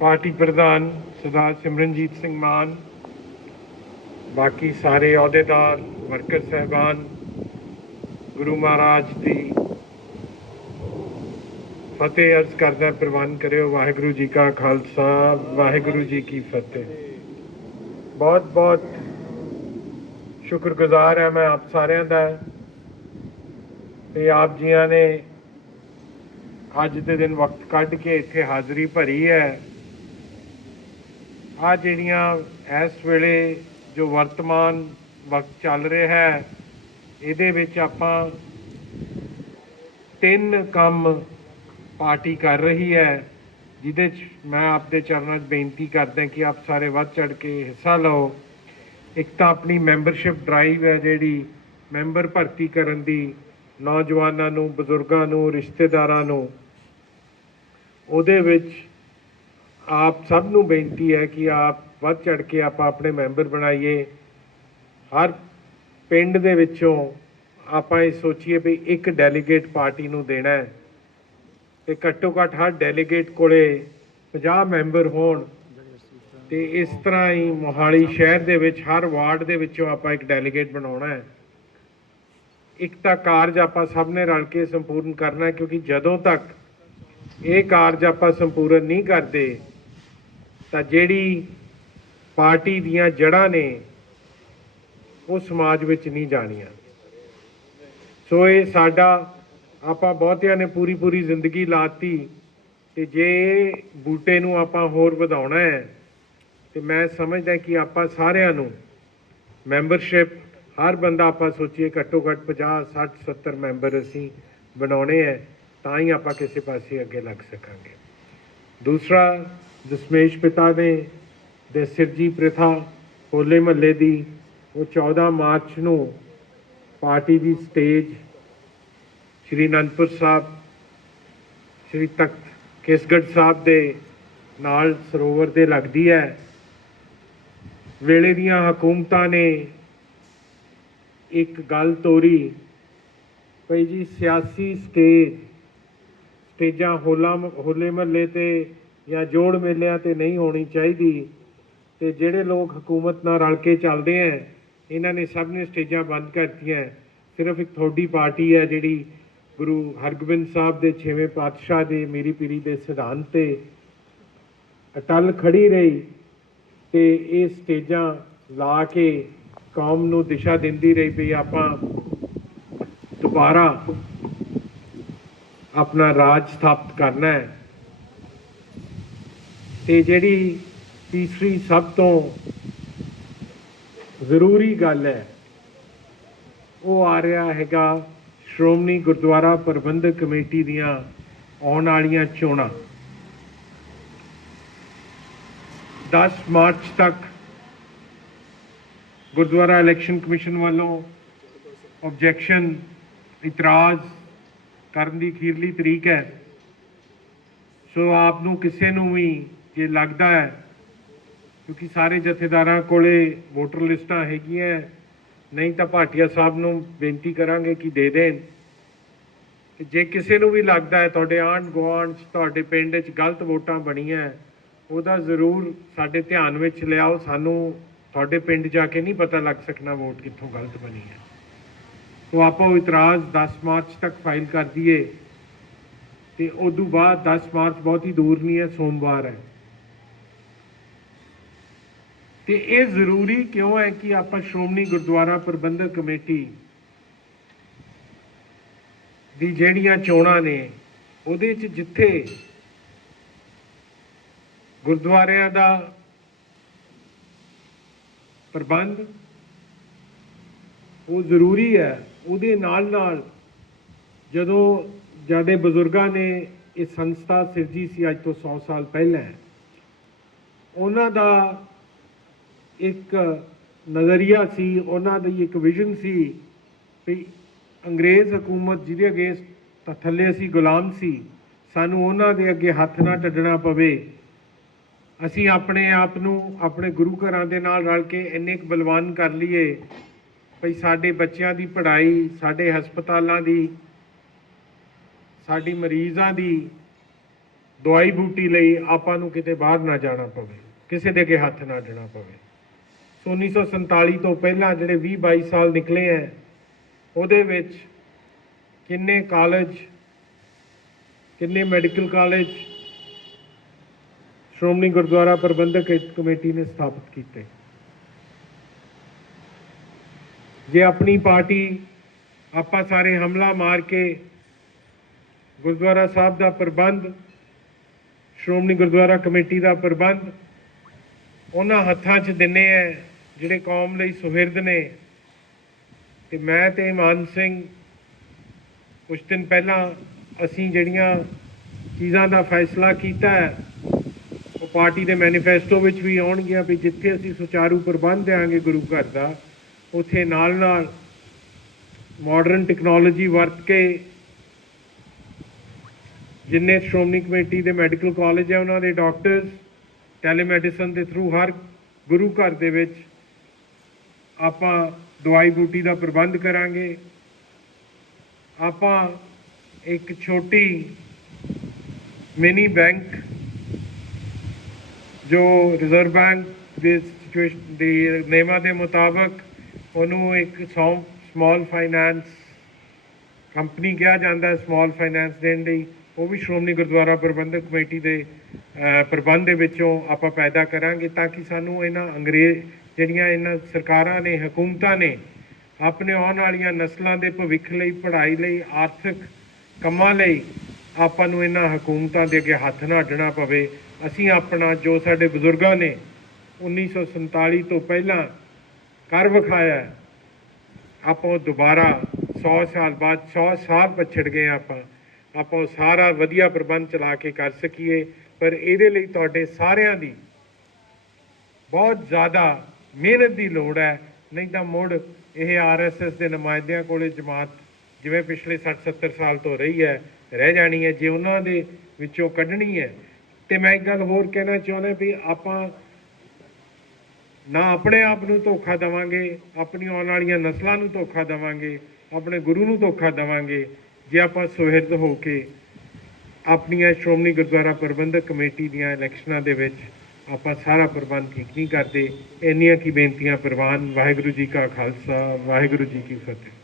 Party ਪ੍ਰਧਾਨ ਸਰਦਾਰ ਸਿਮਰਨਜੀਤ ਸਿੰਘ ਮਾਨ, ਬਾਕੀ ਸਾਰੇ ਅਹੁਦੇਦਾਰ, ਵਰਕਰ ਸਹਿਬਾਨ, ਗੁਰੂ ਮਹਾਰਾਜ ਦੀ ਫਤਿਹ ਅਰਜ਼ ਕਰਦਾ, ਪ੍ਰਵਾਨ ਕਰਿਓ। ਵਾਹਿਗੁਰੂ ਜੀ ਕਾ ਖਾਲਸਾ, ਵਾਹਿਗੁਰੂ ਜੀ ਕੀ ਫਤਿਹ। ਬਹੁਤ ਬਹੁਤ ਸ਼ੁਕਰਗੁਜ਼ਾਰ ਹਾਂ ਮੈਂ ਆਪ ਸਾਰਿਆਂ ਦਾ। ਤੇ ਆਪ ਜੀਆਂ ਨੇ ਅੱਜ ਦੇ ਦਿਨ ਵਕਤ ਕੱਢ ਕੇ ਇੱਥੇ ਹਾਜ਼ਰੀ ਭਰੀ ਹੈ। ਆ ਜਿਹੜੀਆਂ ਇਸ ਵੇਲੇ ਜੋ ਵਰਤਮਾਨ ਵਕਤ ਚੱਲ ਰਿਹਾ ਹੈ, ਇਹਦੇ ਵਿੱਚ ਆਪਾਂ ਤਿੰਨ ਕੰਮ ਪਾਰਟੀ ਕਰ ਰਹੀ ਹੈ, ਜਿਹਦੇ 'ਚ ਮੈਂ ਆਪਦੇ ਚਰਨਾਂ 'ਚ ਬੇਨਤੀ ਕਰਦਾ ਕਿ ਆਪ ਸਾਰੇ ਵੱਧ ਚੜ ਕੇ ਹਿੱਸਾ ਲਓ। ਇੱਕ ਤਾਂ ਆਪਣੀ ਮੈਂਬਰਸ਼ਿਪ ਡਰਾਈਵ ਹੈ ਜਿਹੜੀ ਮੈਂਬਰ ਭਰਤੀ ਕਰਨ ਦੀ, ਨੌਜਵਾਨਾਂ ਨੂੰ, ਬਜ਼ੁਰਗਾਂ ਨੂੰ, ਰਿਸ਼ਤੇਦਾਰਾਂ ਨੂੰ, ਉਹਦੇ ਵਿੱਚ ਆਪ ਸਭ ਨੂੰ ਬੇਨਤੀ ਹੈ ਕਿ ਆਪ ਵੱਧ ਚੜ ਕੇ ਆਪਾਂ ਆਪਣੇ ਮੈਂਬਰ ਬਣਾਈਏ। ਹਰ ਪਿੰਡ ਦੇ ਵਿੱਚੋਂ ਆਪਾਂ ਇਹ ਸੋਚੀਏ ਵੀ ਇੱਕ ਡੈਲੀਗੇਟ ਪਾਰਟੀ ਨੂੰ ਦੇਣਾ ਹੈ ਤੇ ਘੱਟੋ ਘੱਟ ਹਰ ਡੈਲੀਗੇਟ ਕੋਲੇ 50 ਮੈਂਬਰ ਹੋਣ ਤੇ ਇਸ ਤਰ੍ਹਾਂ ਹੀ ਮੋਹਾਲੀ ਸ਼ਹਿਰ ਦੇ ਵਿੱਚ ਹਰ ਵਾਰਡ ਦੇ ਵਿੱਚੋਂ ਆਪਾਂ ਇੱਕ ਡੈਲੀਗੇਟ ਬਣਾਉਣਾ ਹੈ। ਇੱਕ ਤਾਂ ਕਾਰਜ ਆਪਾਂ ਸਭ ਨੇ ਰਲ ਕੇ ਸੰਪੂਰਨ ਕਰਨਾ ਕਿਉਂਕਿ ਜਦੋਂ ਤੱਕ ਇਹ ਕਾਰਜ ਆਪਾਂ ਸੰਪੂਰਨ ਨਹੀਂ ਕਰਦੇ ਤਾਂ ਜਿਹੜੀ ਪਾਰਟੀ ਦੀਆਂ ਜੜ੍ਹਾਂ ਨੇ, ਉਹ ਸਮਾਜ ਵਿੱਚ ਨਹੀਂ ਜਾਣੀਆਂ। ਸੋ ਇਹ ਸਾਡਾ, ਆਪਾਂ ਬਹੁਤਿਆਂ ਨੇ ਪੂਰੀ ਪੂਰੀ ਜ਼ਿੰਦਗੀ ਲਾਤੀ, ਤੇ ਜੇ ਇਹ ਬੂਟੇ ਨੂੰ ਆਪਾਂ ਹੋਰ ਵਧਾਉਣਾ ਹੈ, ਤੇ ਮੈਂ ਸਮਝਦਾ ਕਿ ਆਪਾਂ ਸਾਰਿਆਂ ਨੂੰ ਮੈਂਬਰਸ਼ਿਪ, ਹਰ ਬੰਦਾ ਆਪਾਂ ਸੋਚੀਏ ਘੱਟੋ ਘੱਟ 50 60 70 ਮੈਂਬਰ ਅਸੀਂ ਬਣਾਉਣੇ ਹੈ, ਤਾਂ ਹੀ ਆਪਾਂ ਕਿਸੇ ਪਾਸੇ ਅੱਗੇ ਲੱਗ ਸਕਾਂਗੇ। ਦੂਸਰਾ ਦਸ਼ਮੇਸ਼ ਪਿਤਾ ਨੇ ਦੇ ਸਿਰਜੀ ਪ੍ਰਥਾ ਹੋਲੇ ਮਹੱਲੇ ਦੀ, ਉਹ 14 ਮਾਰਚ ਨੂੰ ਪਾਰਟੀ ਦੀ ਸਟੇਜ ਸ਼੍ਰੀ ਅਨੰਦਪੁਰ ਸਾਹਿਬ, ਸ਼੍ਰੀ ਤਖਤ ਕੇਸਗੜ੍ਹ ਸਾਹਿਬ ਦੇ ਨਾਲ ਸਰੋਵਰ ਦੇ ਲੱਗਦੀ ਹੈ। ਵੇਲੇ ਦੀਆਂ ਹਕੂਮਤਾਂ ਨੇ ਇੱਕ ਗੱਲ ਤੋਰੀ, ਭਈ ਜੀ ਸਿਆਸੀ ਸਟੇਜ, ਸਟੇਜਾਂ ਹੋਲਾ ਹੋਲੇ ਮਹੱਲੇ ਤੇ ਜਾਂ ਜੋੜ ਮੇਲਿਆਂ ਤੇ ਨਹੀਂ ਹੋਣੀ ਚਾਹੀਦੀ। ਤੇ ਜਿਹੜੇ ਲੋਕ ਹਕੂਮਤ ਨਾਲ ਰਲ ਕੇ ਚੱਲਦੇ ਆ ਇਹਨਾਂ ਨੇ ਸਭ ਨੇ ਸਟੇਜਾਂ ਬੰਦ ਕਰਤੀਆਂ ਸਿਰਫ ਇੱਕ ਥੋੜੀ ਪਾਰਟੀ ਹੈ ਜਿਹੜੀ ਗੁਰੂ ਹਰਗੋਬਿੰਦ ਸਾਹਿਬ ਦੇ 6ਵੇਂ ਪਾਤਸ਼ਾਹ ਦੇ ਮੇਰੀ ਪੀਰੀ ਦੇ ਸਿਧਾਂਤ ਤੇ ਅਟਲ ਖੜੀ ਰਹੀ ਤੇ ਇਹ ਸਟੇਜਾਂ ਲਾ ਕੇ ਕੌਮ ਨੂੰ ਦਿਸ਼ਾ ਦਿੰਦੀ ਰਹੀ ਵੀ ਆਪਾਂ ਦੁਬਾਰਾ ਆਪਣਾ ਰਾਜ ਸਥਾਪਿਤ ਕਰਨਾ ਹੈ ਤੇ ਜਿਹੜੀ ਤੀਸਰੀ ਸਭ ਤੋਂ ਜ਼ਰੂਰੀ ਗੱਲ ਹੈ, ਉਹ ਆ ਰਿਹਾ ਹੈਗਾ ਸ਼੍ਰੋਮਣੀ ਗੁਰਦੁਆਰਾ ਪ੍ਰਬੰਧਕ ਕਮੇਟੀ ਦੀਆਂ ਆਉਣ ਵਾਲੀਆਂ ਚੋਣਾਂ। 10 ਮਾਰਚ ਤੱਕ ਗੁਰਦੁਆਰਾ ਇਲੈਕਸ਼ਨ ਕਮਿਸ਼ਨ ਵੱਲੋਂ ਆਬਜੈਕਸ਼ਨ ਇਤਰਾਜ਼ ਕਰਨ ਦੀ ਅਖੀਰਲੀ ਤਰੀਕ ਹੈ। ਸੋ ਆਪ ਨੂੰ ਕਿਸੇ ਨੂੰ ਵੀ ਜੇ ਲੱਗਦਾ ਹੈ, ਕਿਉਂਕਿ ਸਾਰੇ ਜਥੇਦਾਰਾਂ ਕੋਲੇ ਵੋਟਰ ਲਿਸਟਾਂ ਹੈਗੀਆਂ ਨਹੀਂ ਤਾਂ ਭਾਟੀਆ ਸਾਹਿਬ ਨੂੰ ਬੇਨਤੀ ਕਰਾਂਗੇ ਕਿ ਦੇ ਦੇਣ। ਕਿ ਜੇ ਕਿਸੇ ਨੂੰ ਵੀ ਲੱਗਦਾ ਹੈ, ਤੁਹਾਡੇ ਆਂਢ ਗੁਆਂਢ 'ਚ, ਤੁਹਾਡੇ ਪਿੰਡ 'ਚ ਗਲਤ ਵੋਟਾਂ ਬਣੀਆਂ ਉਹਦਾ ਜ਼ਰੂਰ ਸਾਡੇ ਧਿਆਨ ਵਿੱਚ ਲਿਆਓ। ਸਾਨੂੰ ਤੁਹਾਡੇ ਪਿੰਡ ਜਾ ਕੇ ਨਹੀਂ ਪਤਾ ਲੱਗ ਸਕਣਾ ਵੋਟ ਕਿੱਥੋਂ ਗਲਤ ਬਣੀ ਹੈ। ਸੋ ਆਪਾਂ ਉਹ ਇਤਰਾਜ਼ 10 ਮਾਰਚ ਤੱਕ ਫਾਈਲ ਕਰ ਦਈਏ। ਤੇ ਤੋਂ ਬਾਅਦ 10 ਮਾਰਚ ਬਹੁਤ ਹੀ ਦੂਰ ਨਹੀਂ ਹੈ, ਸੋਮਵਾਰ ਹੈ। ਤੇ ਇਹ ਜ਼ਰੂਰੀ ਕਿਉਂ ਹੈ ਕਿ ਆਪਾਂ ਸ਼੍ਰੋਮਣੀ ਗੁਰਦੁਆਰਾ ਪ੍ਰਬੰਧਕ ਕਮੇਟੀ ਦੀ ਜਿਹੜੀਆਂ ਚੋਣਾਂ ਨੇ, ਉਹਦੇ 'ਚ ਜਿੱਥੇ ਗੁਰਦੁਆਰਿਆਂ ਦਾ ਪ੍ਰਬੰਧ, ਉਹ ਜ਼ਰੂਰੀ ਹੈ, ਉਹਦੇ ਨਾਲ ਨਾਲ ਜਦੋਂ ਜਿਆਦੇ ਬਜ਼ੁਰਗਾਂ ਨੇ ਇਹ ਸੰਸਥਾ ਸਿਰਜੀ ਸੀ ਅੱਜ ਤੋਂ 100 ਸਾਲ ਪਹਿਲਾਂ, ਉਹਨਾਂ ਦਾ ਇੱਕ ਨਜ਼ਰੀਆ ਸੀ, ਉਹਨਾਂ ਦੀ ਇੱਕ ਵਿਜ਼ਨ ਸੀ ਵੀ ਅੰਗਰੇਜ਼ ਹਕੂਮਤ ਜਿਹਦੇ ਅਗੇਂਸਟ ਥੱਲੇ ਅਸੀਂ ਗੁਲਾਮ ਸੀ, ਸਾਨੂੰ ਉਹਨਾਂ ਦੇ ਅੱਗੇ ਹੱਥ ਨਾ ਟੱਡਣਾ ਪਵੇ। ਅਸੀਂ ਆਪਣੇ ਆਪ ਨੂੰ ਆਪਣੇ ਗੁਰੂ ਘਰਾਂ ਦੇ ਨਾਲ ਰਲ ਕੇ ਇੰਨੇ ਕੁ ਬਲਵਾਨ ਕਰ ਲਈਏ ਭਈ ਸਾਡੇ ਬੱਚਿਆਂ ਦੀ ਪੜ੍ਹਾਈ, ਸਾਡੇ ਹਸਪਤਾਲਾਂ ਦੀ, ਸਾਡੀ ਮਰੀਜ਼ਾਂ ਦੀ ਦਵਾਈ ਬੂਟੀ ਲਈ ਆਪਾਂ ਨੂੰ ਕਿਤੇ ਬਾਹਰ ਨਾ ਜਾਣਾ ਪਵੇ, ਕਿਸੇ ਦੇ ਅੱਗੇ ਹੱਥ ਨਾ ਅੱਡਣਾ ਪਵੇ। 1947 ਤੋਂ ਪਹਿਲਾਂ ਜਿਹੜੇ 20 22 ਸਾਲ ਨਿਕਲੇ ਹੈ ਉਹਦੇ ਵਿੱਚ ਕਿੰਨੇ ਕਾਲਜ, ਕਿੰਨੇ medical college, Shiromani Gurdwara Parbandhak committee ਨੇ ਸਥਾਪਿਤ ਕੀਤੇ। ਜੇ ਆਪਣੀ ਪਾਰਟੀ ਆਪਾਂ ਸਾਰੇ ਹਮਲਾ ਮਾਰ ਕੇ ਗੁਰਦੁਆਰਾ ਸਾਹਿਬ ਦਾ ਪ੍ਰਬੰਧ, ਸ਼੍ਰੋਮਣੀ ਗੁਰਦੁਆਰਾ ਕਮੇਟੀ ਦਾ ਪ੍ਰਬੰਧ, ਉਹਨਾਂ ਹੱਥਾਂ 'ਚ ਦਿੰਨੇ ਆ ਜਿਹੜੇ ਕੌਮ ਲਈ ਸੁਹਿਰਦ ਨੇ, ਤੇ ਮੈਂ ਤੇ ਇਮਾਨ ਸਿੰਘ ਕੁਝ ਦਿਨ ਪਹਿਲਾਂ ਅਸੀਂ ਜਿਹੜੀਆਂ ਚੀਜ਼ਾਂ ਦਾ ਫੈਸਲਾ ਕੀਤਾ ਹੈ, ਉਹ ਪਾਰਟੀ ਦੇ ਮੈਨੀਫੈਸਟੋ ਵਿੱਚ ਵੀ ਆਉਣਗੀਆਂ ਵੀ ਜਿੱਥੇ ਅਸੀਂ ਸੁਚਾਰੂ ਪ੍ਰਬੰਧ ਦੇਾਂਗੇ ਗੁਰੂ ਘਰ ਦਾ, ਉਥੇ ਨਾਲ ਨਾਲ ਮਾਡਰਨ ਟੈਕਨੋਲੋਜੀ ਵਰਤ ਕੇ ਜਿੰਨੇ ਸ਼੍ਰੋਮਣੀ ਕਮੇਟੀ ਦੇ ਮੈਡੀਕਲ ਕਾਲਜ ਹੈ ਉਹਨਾਂ ਦੇ ਡਾਕਟਰਸ ਟੈਲੀਮੈਡੀਸਨ ਦੇ ਥਰੂ ਹਰ ਗੁਰੂ ਘਰ ਦੇ ਵਿੱਚ ਆਪਾਂ ਦਵਾਈ ਬੂਟੀ ਦਾ ਪ੍ਰਬੰਧ ਕਰਾਂਗੇ। ਆਪਾਂ ਇੱਕ ਛੋਟੀ ਮਿਨੀ ਬੈਂਕ ਜੋ ਰਿਜ਼ਰਵ ਬੈਂਕ ਦੇ ਸਿਚੁਏਸ਼ਨ ਦੇ ਨਿਯਮਾਂ ਦੇ ਮੁਤਾਬਕ ਉਹਨੂੰ ਇੱਕ ਸਮਾਲ ਫਾਈਨਾਂਸ ਕੰਪਨੀ ਕਿਹਾ ਜਾਂਦਾ ਹੈ ਸਮਾਲ ਫਾਈਨਾਂਸ ਦੇਣ ਲਈ। ਉਹ ਵੀ ਸ਼੍ਰੋਮਣੀ ਗੁਰਦੁਆਰਾ ਪ੍ਰਬੰਧਕ ਕਮੇਟੀ ਦੇ ਪ੍ਰਬੰਧ ਦੇ ਵਿੱਚੋਂ ਆਪਾਂ ਪੈਦਾ ਕਰਾਂਗੇ ਤਾਂ ਕਿ ਸਾਨੂੰ ਇਹਨਾਂ ਅੰਗਰੇਜ਼ ਜਿਹੜੀਆਂ ਇਹਨਾਂ ਸਰਕਾਰਾਂ ਨੇ, ਹਕੂਮਤਾਂ ਨੇ ਆਪਣੇ ਆਉਣ ਵਾਲੀਆਂ ਨਸਲਾਂ ਦੇ ਭਵਿੱਖ ਲਈ, ਪੜ੍ਹਾਈ ਲਈ, ਆਰਥਿਕ ਕੰਮਾਂ ਲਈ ਆਪਾਂ ਨੂੰ ਇਹਨਾਂ ਹਕੂਮਤਾਂ ਦੇ ਅੱਗੇ ਹੱਥ ਨਾ ਅੱਡਣਾ ਪਵੇ। ਅਸੀਂ ਆਪਣਾ, ਜੋ ਸਾਡੇ ਬਜ਼ੁਰਗਾਂ ਨੇ 1947 ਤੋਂ ਪਹਿਲਾਂ ਕਰ ਵਿਖਾਇਆ, ਆਪਾਂ ਉਹ ਦੁਬਾਰਾ 100 ਸਾਲ ਬਾਅਦ 100 ਸਾਲ ਪਛੜ ਗਏ ਆਪਾਂ। ਆਪਾਂ ਉਹ ਸਾਰਾ ਵਧੀਆ ਪ੍ਰਬੰਧ ਚਲਾ ਕੇ ਕਰ ਸਕੀਏ, ਪਰ ਇਹਦੇ ਲਈ ਤੁਹਾਡੇ ਸਾਰਿਆਂ ਦੀ ਬਹੁਤ ਜ਼ਿਆਦਾ ਮਿਹਨਤ ਦੀ ਲੋੜ ਹੈ। ਨਹੀਂ ਤਾਂ ਮੁੜ ਇਹ ਆਰਐਸਐਸ ਦੇ ਨੁਮਾਇੰਦਿਆਂ ਕੋਲੇ ਜਮਾਤ ਜਿਵੇਂ ਪਿਛਲੇ 60 70 ਸਾਲ ਤੋਂ ਰਹੀ ਹੈ, ਰਹਿ ਜਾਣੀ ਹੈ, ਜੇ ਉਹਨਾਂ ਦੇ ਵਿੱਚੋਂ ਕੱਢਣੀ ਹੈ। ਤੇ ਮੈਂ ਇੱਕ ਗੱਲ ਹੋਰ ਕਹਿਣਾ ਚਾਹੁੰਦਾ ਵੀ ਆਪਾਂ ਨਾ ਆਪਣੇ ਆਪ ਨੂੰ ਧੋਖਾ ਦੇਵਾਂਗੇ, ਆਪਣੀ ਆਉਣ ਵਾਲੀਆਂ ਨਸਲਾਂ ਨੂੰ ਧੋਖਾ ਦੇਵਾਂਗੇ, ਆਪਣੇ ਗੁਰੂ ਨੂੰ ਧੋਖਾ ਦੇਵਾਂਗੇ। ਜੇ ਆਪਾਂ ਸੁਹਿਰਦ ਹੋ ਕੇ ਆਪਣੀਆਂ ਸ਼੍ਰੋਮਣੀ ਗੁਰਦੁਆਰਾ ਪ੍ਰਬੰਧਕ ਕਮੇਟੀ ਦੀਆਂ ਇਲੈਕਸ਼ਨਾਂ ਦੇ ਵਿੱਚ ਆਪਾਂ ਸਾਰਾ ਪ੍ਰਬੰਧ ਠੀਕ ਨਹੀਂ ਕਰਦੇ, ਇੰਨੀਆਂ ਕੀ ਬੇਨਤੀਆਂ, ਪ੍ਰਵਾਨ, ਵਾਹਿਗੁਰੂ ਜੀ ਕਾ ਖਾਲਸਾ, ਵਾਹਿਗੁਰੂ ਜੀ ਕੀ ਫਤਿਹ।